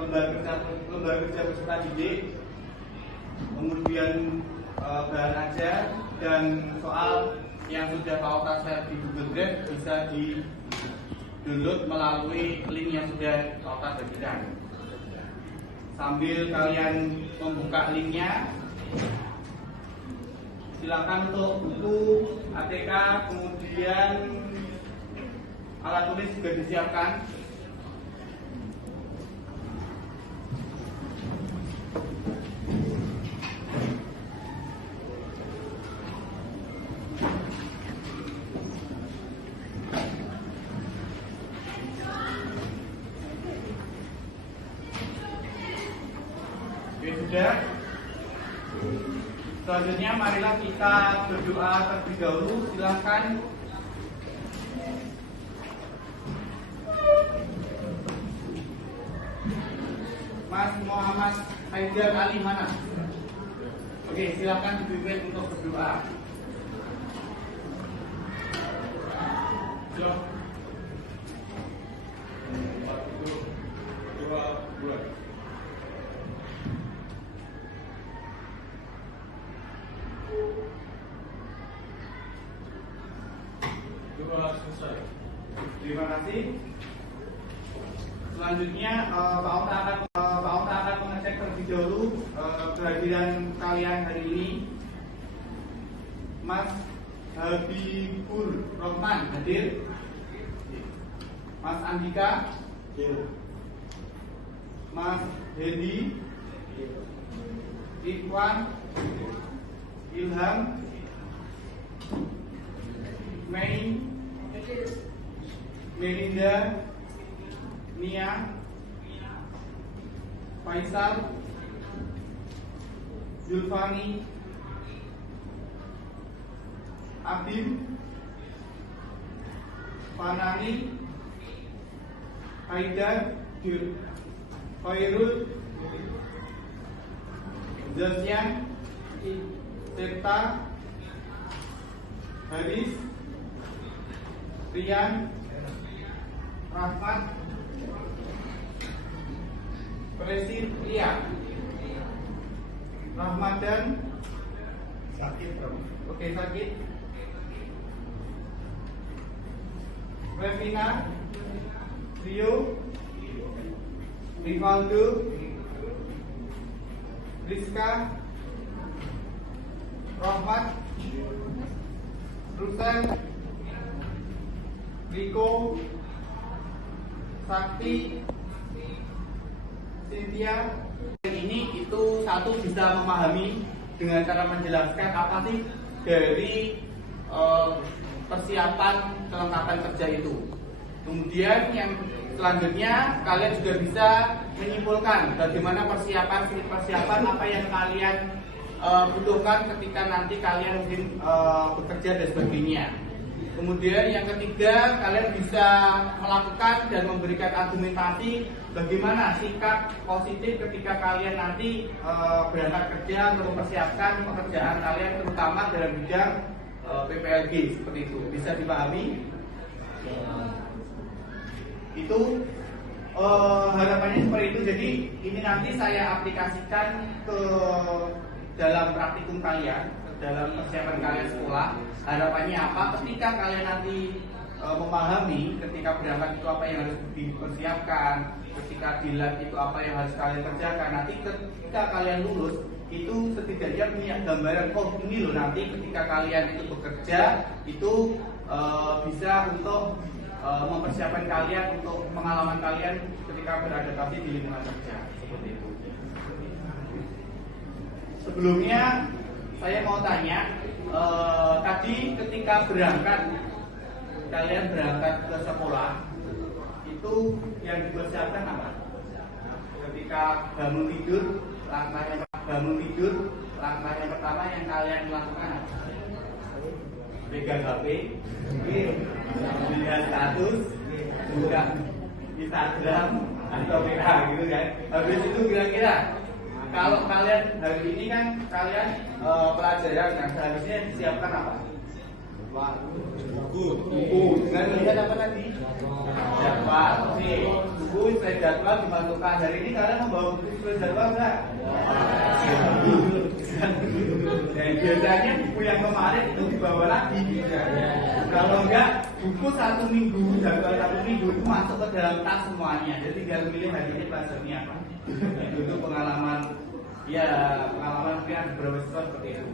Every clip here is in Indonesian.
lembar kerja peserta didik, kemudian bahan ajar dan soal yang sudah Pak Okta share di Google Drive bisa di download melalui link yang sudah Pak Okta bagikan. Sambil kalian membuka linknya, silakan untuk buku, ATK, kemudian alat tulis juga disiapkan. Oke, sudah. Selanjutnya marilah kita berdoa terlebih dahulu. Silakan. Mas Muhammad Haidar Ali mana? Oke, silakan dipimpin untuk berdoa. Terima kasih. Selanjutnya Pak Okta akan mengecek terlebih dahulu kehadiran kalian hari ini. Mas Habibur Rahman hadir. Mas Andika, Mas Hedi, Ikhwan, Ilham, Mei, Melinda, Nia, Faisal, Zulfani, Abim, Fanani, Haidar, Khairul, Zasyan, Tirta, Haris, Rian, Rahmat, Presilia, Rahmadan, sakit bro. Oke, sakit. Revina, Rio, Rivaldo, Rizka, Rahmat, Rusen, Riko, Sakti, Cynthia. Ini itu satu bisa memahami dengan cara menjelaskan apa sih dari persiapan kelengkapan kerja itu. Kemudian yang selanjutnya kalian juga bisa menyimpulkan bagaimana persiapan apa yang kalian butuhkan ketika nanti kalian mungkin bekerja dan sebagainya. Kemudian yang ketiga, kalian bisa melakukan dan memberikan argumentasi bagaimana sikap positif ketika kalian nanti berangkat kerja untuk mempersiapkan pekerjaan kalian, terutama dalam bidang PPLG seperti itu. Bisa dipahami? Itu harapannya seperti itu. Jadi ini nanti saya aplikasikan ke dalam praktikum kalian, dalam persiapan kalian sekolah. Harapannya apa? Ketika kalian nanti memahami ketika berangkat itu apa yang harus dipersiapkan, ketika di lab itu apa yang harus kalian kerjakan, nanti ketika kalian lulus itu setidaknya punya gambaran, oh ini loh nanti ketika kalian itu bekerja itu bisa untuk mempersiapkan kalian untuk pengalaman kalian ketika beradaptasi di lingkungan kerja seperti itu. Sebelumnya saya mau tanya, tadi ketika kalian berangkat ke sekolah itu yang dipersiapkan apa? Ketika bangun tidur, langkah yang pertama yang kalian lakukan apa? Pegang HP, lihat status, buka Instagram atau WA gitu kan. Habis itu kira-kira kalau kalian hari ini kan kalian pelajaran yang seharusnya disiapkan apa? Buku. Dengan melihat apa tadi? Jadwal. Oke. Buku surat jadwal dimasukkan. Hari ini kalian membawa buku surat jadwal enggak? Biasanya buku yang kemarin itu dibawa lagi bisa. Kalau enggak, buku 1 minggu, jadwal 1 minggu itu masuk ke dalam tas semuanya. Jadi tinggal pilih hari ini pelajarannya apa. Itu pengalaman, ya pengalaman mungkin ada beberapa siswa seperti itu.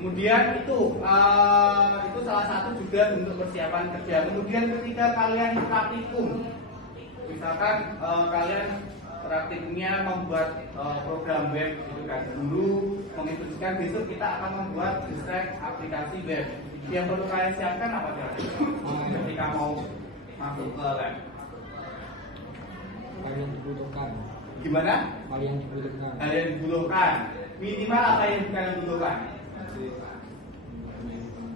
Kemudian itu salah satu juga untuk persiapan kerja. Kemudian ketika kalian praktikum, misalkan kalian praktikumnya membuat program web gitu kan, dulu menginstruksikan besok kita akan membuat desain aplikasi web. Yang perlu kalian siapkan apa kira-kira ketika mau masuk ke lab? Hal yang dibutuhkan. Gimana? Hal yang dibutuhkan. Hal yang dibutuhkan. Minimal apa yang kalian butuhkan?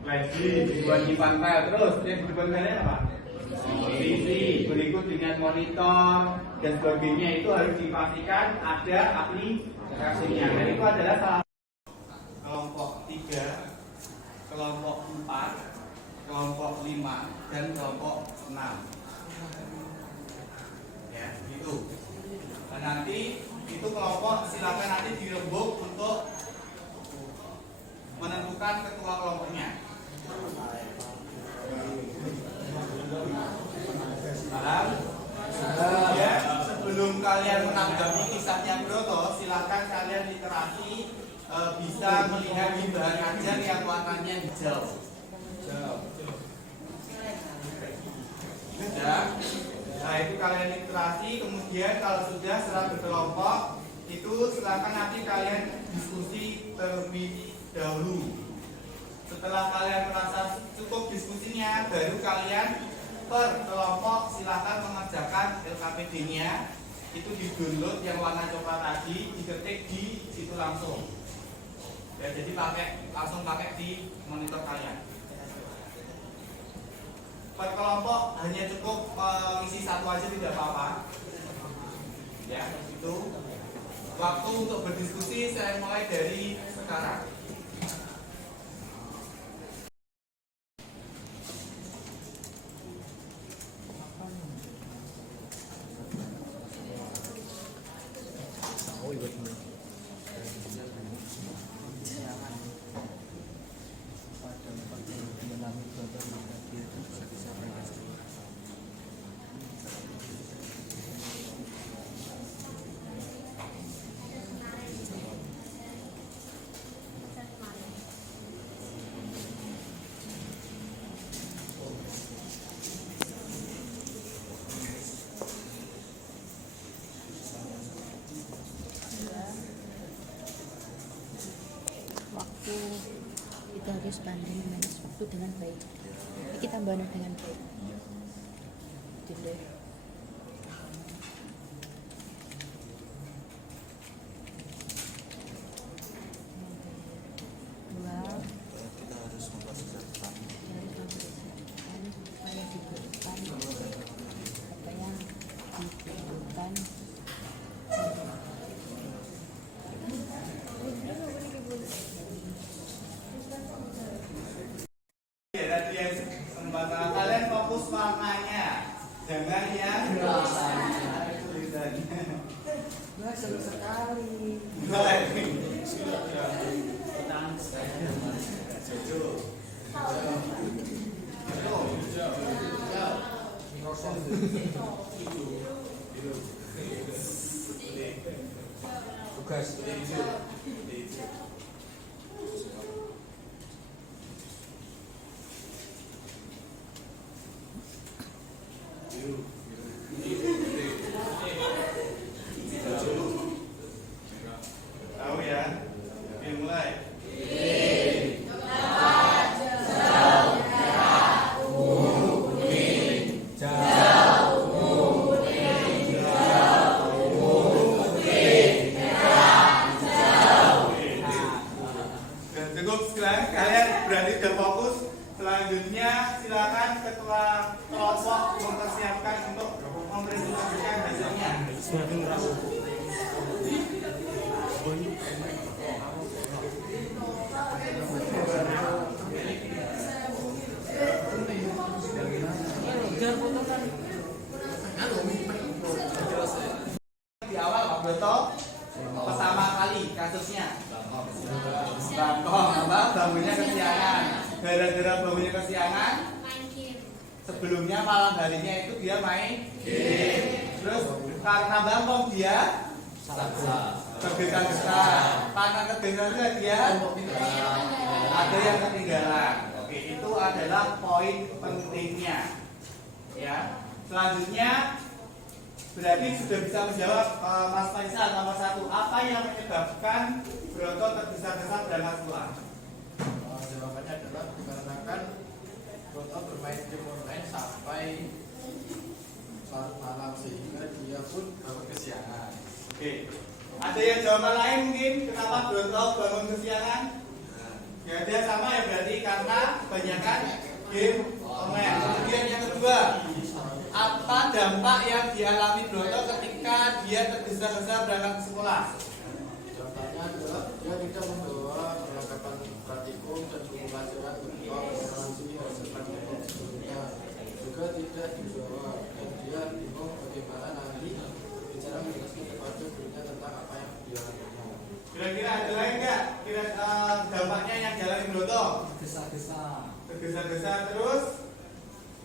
Flashdisk, dibuat nyimpan file. Terus yang dibutuhkan kalian apa? PC, berikut dengan monitor dan sebagainya. Itu harus dipastikan ada aplikasinya. Dan itu adalah salah kelompok 3, kelompok 4, kelompok 5, dan kelompok 6. Ya, gitu. Dan nanti itu kelompok silakan nanti dirembuk untuk menentukan ketua kelompoknya. Paham? Ya, sebelum kalian menanggapi kisahnya Broto, silakan kalian literasi bisa melihat di bahan ajar yang warnanya hijau. Sudah. Nah, itu kalian literasi. Kemudian kalau sudah setelah berkelompok, itu silakan nanti kalian diskusi terlebih dahulu. Setelah kalian merasa cukup diskusinya, baru kalian per kelompok silakan mengerjakan LKPD-nya. Itu di-download yang warna coklat tadi, diketik di situ langsung. Ya, jadi langsung pakai di monitor kalian. Per kelompok hanya cukup mengisi satu aja, tidak apa-apa. Ya, itu waktu untuk berdiskusi saya mulai dari sekarang. Kita harus pandai memanage waktu dengan baik. Kita bangun dengan baik. Tidak. Dua. Kita harus mempersiapkan apa yang dibutuhkan, apa yang dibutuhkan. Kalian fokus warnanya, jangan yang tulisannya. Wah, seru sekali. Tugas. Tahu ya? Oke, mulai. Cukup sekarang kalian berarti sudah fokus. Selanjutnya silakan ketua kelompok mempersiapkan untuk mempresentasikan hasilnya. Broto pertama kali kasusnya? Bangkong apa? Bangunnya kesiangan. Gara-gara bangunnya kesiangan, sebelumnya malam harinya itu dia main game. Terus karena bangkong dia tergesa-gesa. Karena kegesa dia ada yang ketinggalan. Oke, itu adalah poin pentingnya. Ya. Selanjutnya berarti sudah bisa menjawab Mas Faisal nomor 1. Apa yang menyebabkan Broto tergesa-gesa berangkat sekolah? Jawabannya adalah dikarenakan Broto bermain game online sampai larut malam sehingga dia pun bangun kesiangan. Oke. Ada yang jawaban lain mungkin kenapa Broto bangun kesiangan? Ya dia sama ya berarti karena kebanyakan game online. Kemudian yang kedua, apa dampak yang dialami Broto ketika dia tergesa-gesa berangkat ke sekolah? Jawabannya adalah dia tidak membawa perlengkapan praktikum dan buku pelajaran untuk menganalisis hasil praktikum sebelumnya. Juga tidak dibawa dan dia bingung bagaimana nanti bicara menjelaskan kepada gurunya tentang apa yang dia lakukan. Kira-kira ada lain nggak? Dampaknya yang dialami Broto? Gesa-gesa. Tergesa-gesa terus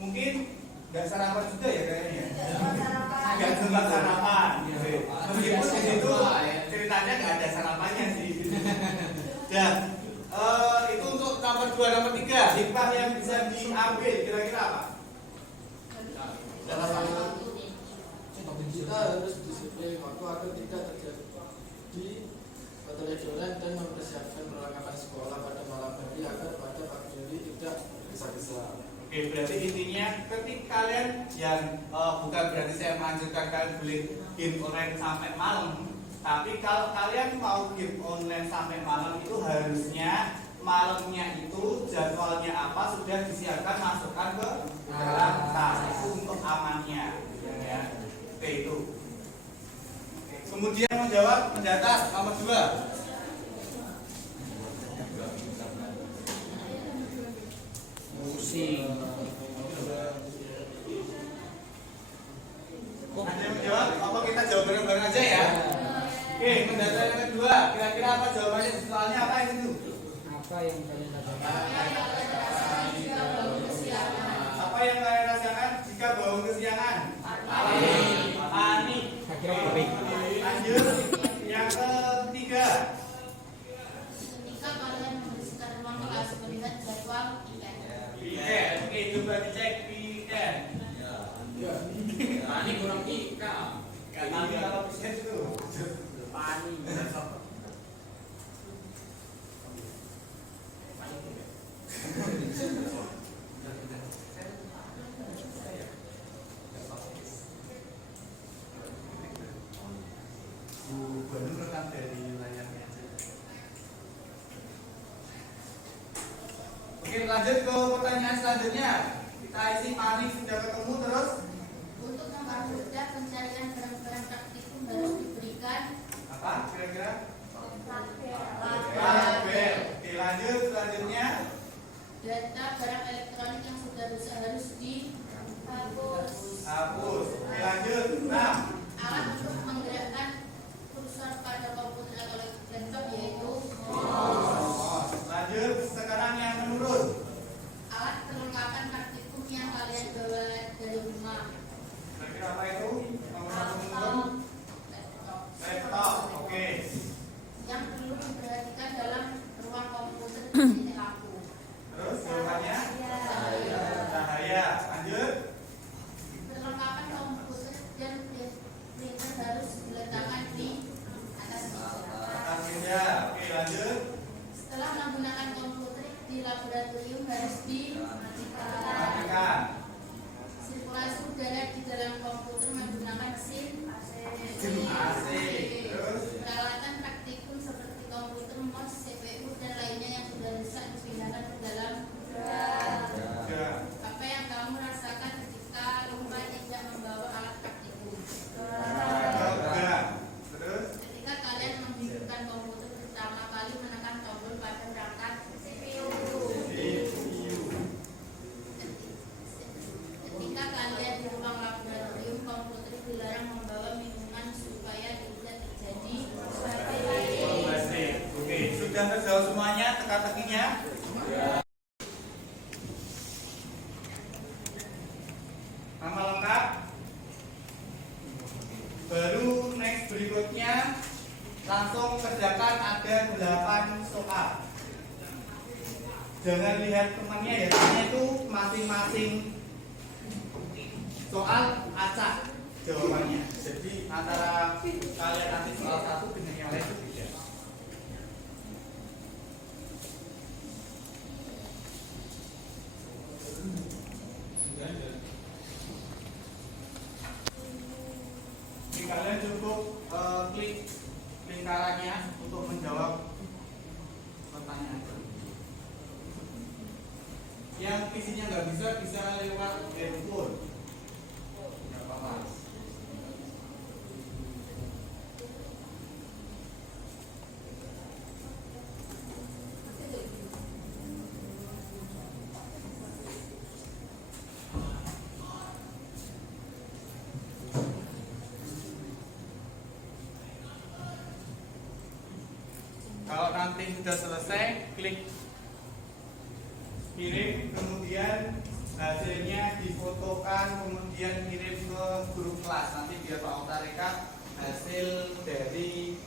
mungkin nggak sarapan juga ya kayaknya. Nggak sempat sarapan. Meskipun di situ ceritanya nggak ada sarapannya sih. Ya, itu untuk nomor 2, nomor 3. Hikmah yang bisa diambil kira-kira apa? Salah satu kita harus disiplin waktu agar tidak terjadi keteledoran dan mempersiapkan perlengkapan sekolah pada malam hari agar pada pagi hari tidak tergesa-gesa. Oke, berarti intinya ketika kalian yang bukan berarti saya menganjurkan kalian boleh game online sampai malam, tapi kalau kalian mau game online sampai malam itu harusnya malamnya itu jadwalnya apa sudah disiapkan, masukkan ke dalam tas itu untuk amannya, ya. Oke itu. Kemudian menjawab mendata nomor 2. Pusing. Ada yang menjawab? Apa kita jawab bareng-bareng aja ya? Oke, mendata yang kedua. Kira-kira apa jawabannya? Soalnya apa itu? Apa yang kalian rasakan? Apa yang kalian rasakan jika bangun kesiangan? Panik. Kira-kira baik. Lanjut. Yang ketiga. Ketika kalian membersihkan ruang kelas melihat jadwal weekend. Weekend. Oke, coba dicek weekend. Panik kurang ika. Panik kalau weekend itu. Panik. Baru rekam dari layarnya aja. Oke, lanjut ke pertanyaan selanjutnya. Kita isi panik sudah ketemu terus. Untuk mempermudah pencarian barang-barang praktikum harus diberikan Apa kira-kira? label. Oke, lanjut selanjutnya. Data barang elektronik yang sudah rusak harus dihapus. Hapus. Oke, lanjut. 6. Alat untuk menggerakkan kursor pada komputer atau laptop yaitu Lanjut. Sekarang yang menurun. alat perlengkapan praktikum yang kalian bawa dari rumah. Baru next berikutnya langsung kerjakan ada 8 soal. Jangan lihat temannya ya, temannya itu masing-masing soal acak jawabannya. Jadi antara kalian nanti soal satu dengan yang lain itu beda. Jadi kalian cukup klik lingkarannya untuk menjawab pertanyaan. Yang isinya nggak bisa lewat handphone. Nggak apa-apa. Kalau nanti sudah selesai, klik kirim, kemudian hasilnya difotokan, kemudian kirim ke grup kelas. Nanti biar Pak Okta rekap hasil dari